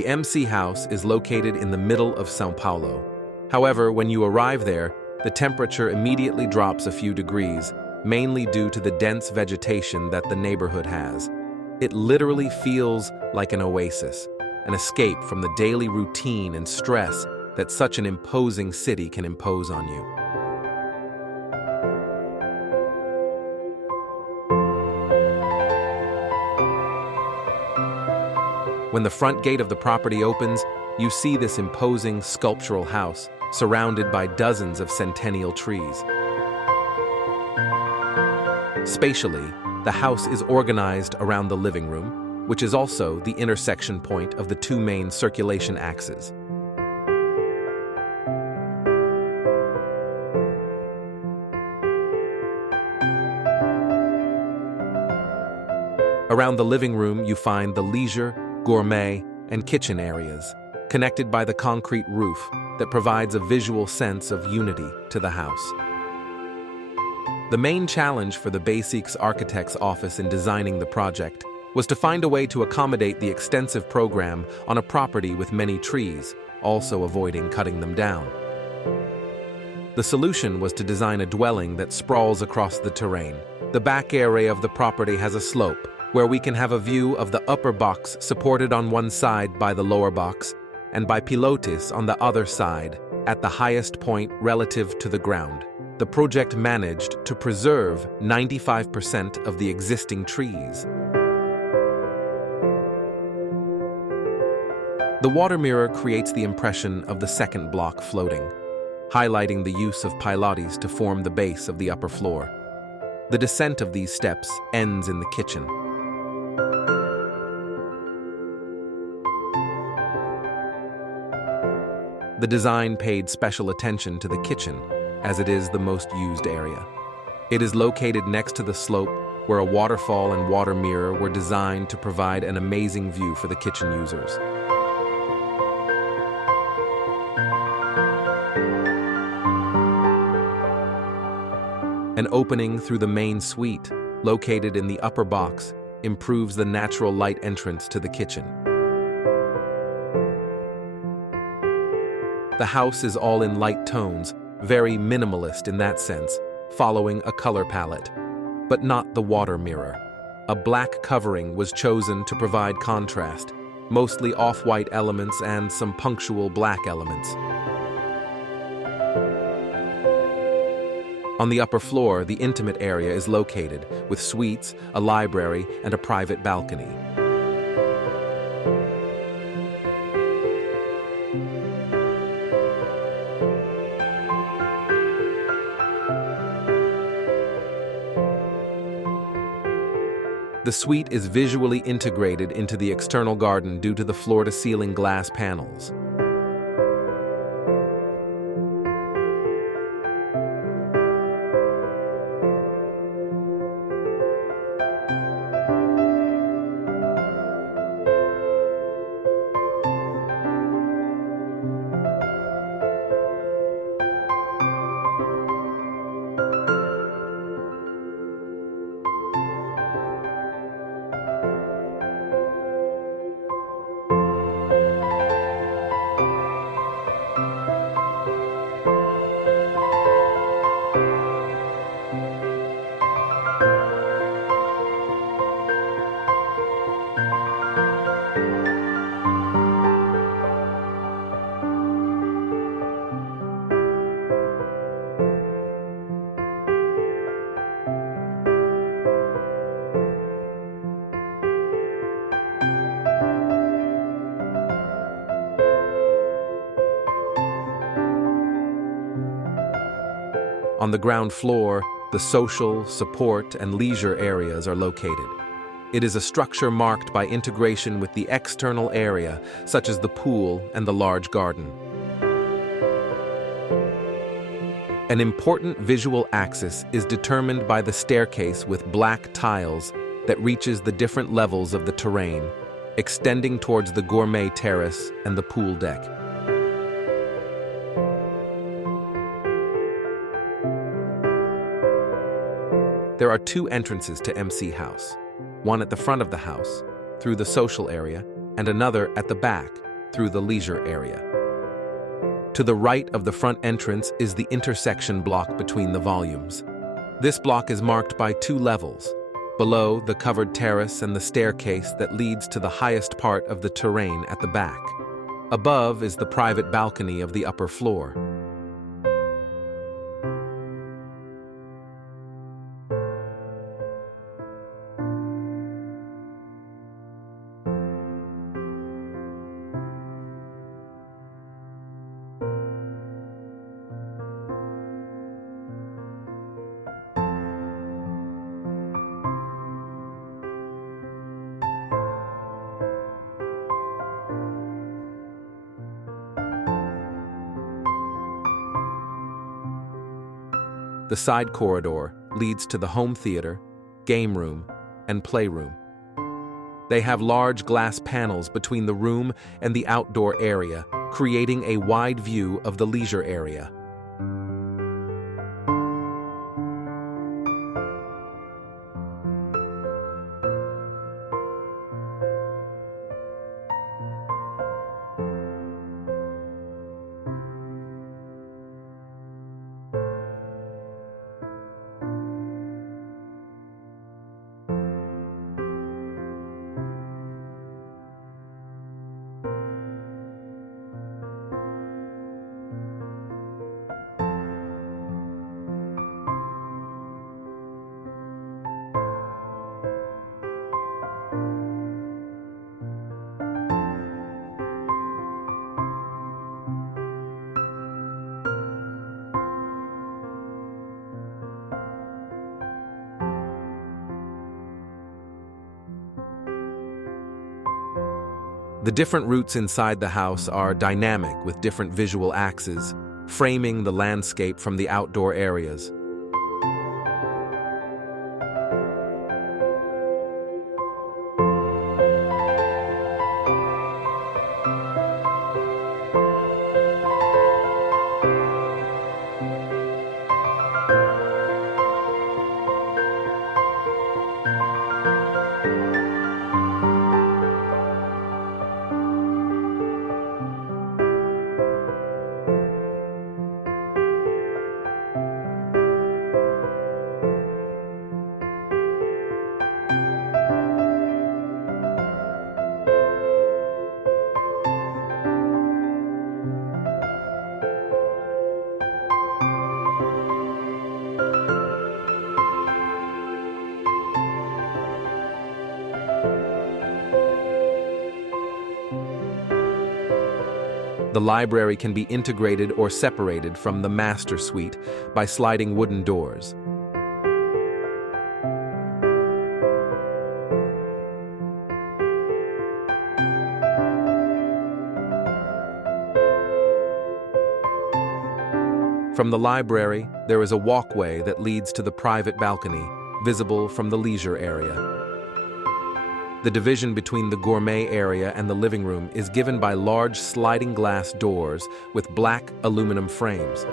The MC House is located in the middle of São Paulo. However, when you arrive there, the temperature immediately drops a few degrees, mainly due to the dense vegetation that the neighborhood has. It literally feels like an oasis, an escape from the daily routine and stress that such an imposing city can impose on you. When the front gate of the property opens, you see this imposing sculptural house surrounded by dozens of centennial trees. Spatially, the house is organized around the living room, which is also the intersection point of the two main circulation axes. Around the living room, you find the leisure, gourmet, and kitchen areas, connected by the concrete roof that provides a visual sense of unity to the house. The main challenge for the Basiches Arquitetos office in designing the project was to find a way to accommodate the extensive program on a property with many trees, also avoiding cutting them down. The solution was to design a dwelling that sprawls across the terrain. The back area of the property has a slope, where we can have a view of the upper box supported on one side by the lower box and by pilotis on the other side, at the highest point relative to the ground. The project managed to preserve 95% of the existing trees. The water mirror creates the impression of the second block floating, highlighting the use of pilotis to form the base of the upper floor. The descent of these steps ends in the kitchen. The design paid special attention to the kitchen, as it is the most used area. It is located next to the slope, where a waterfall and water mirror were designed to provide an amazing view for the kitchen users. An opening through the main suite, located in the upper box, improves the natural light entrance to the kitchen. The house is all in light tones, very minimalist in that sense, following a color palette, but not the water mirror. A black covering was chosen to provide contrast, mostly off-white elements and some punctual black elements. On the upper floor, the intimate area is located, with suites, a library, and a private balcony. The suite is visually integrated into the external garden due to the floor-to-ceiling glass panels. On the ground floor, the social, support, and leisure areas are located. It is a structure marked by integration with the external area, such as the pool and the large garden. An important visual axis is determined by the staircase with black tiles that reaches the different levels of the terrain, extending towards the Gourmet terrace and the pool deck. There are two entrances to MC House, one at the front of the house, through the social area, and another at the back, through the leisure area. To the right of the front entrance is the intersection block between the volumes. This block is marked by 2 levels. Below, the covered terrace and the staircase that leads to the highest part of the terrain at the back. Above is the private balcony of the upper floor. The side corridor leads to the home theater, game room, and playroom. They have large glass panels between the room and the outdoor area, creating a wide view of the leisure area. The different routes inside the house are dynamic with different visual axes, framing the landscape from the outdoor areas. The library can be integrated or separated from the master suite by sliding wooden doors. From the library, there is a walkway that leads to the private balcony, visible from the leisure area. The division between the gourmet area and the living room is given by large sliding glass doors with black aluminum frames.